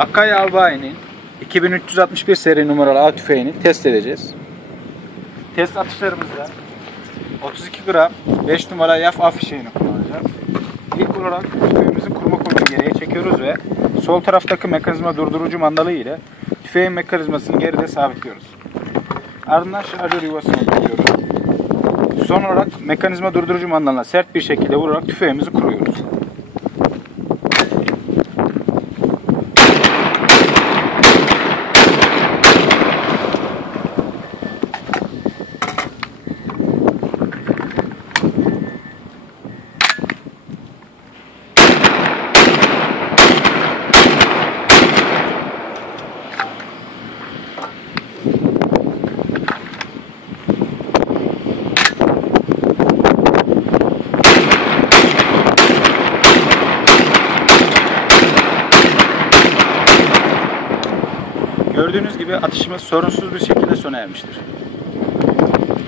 Akkay Albay'ın 2361 seri numaralı av tüfeğini test edeceğiz. Test atışlarımızda 32 gram 5 numara yaf af fişeğini kullanacağız. İlk olarak tüfeğimizin kurma kolunu geriye çekiyoruz ve sol taraftaki mekanizma durdurucu mandalı ile tüfeğin mekanizmasını geride sabitliyoruz. Ardından şarjör yuvasını tutuyoruz. Son olarak mekanizma durdurucu mandalına sert bir şekilde vurarak tüfeğimizi kuruyoruz. Gördüğünüz gibi atışımız sorunsuz bir şekilde sona ermiştir.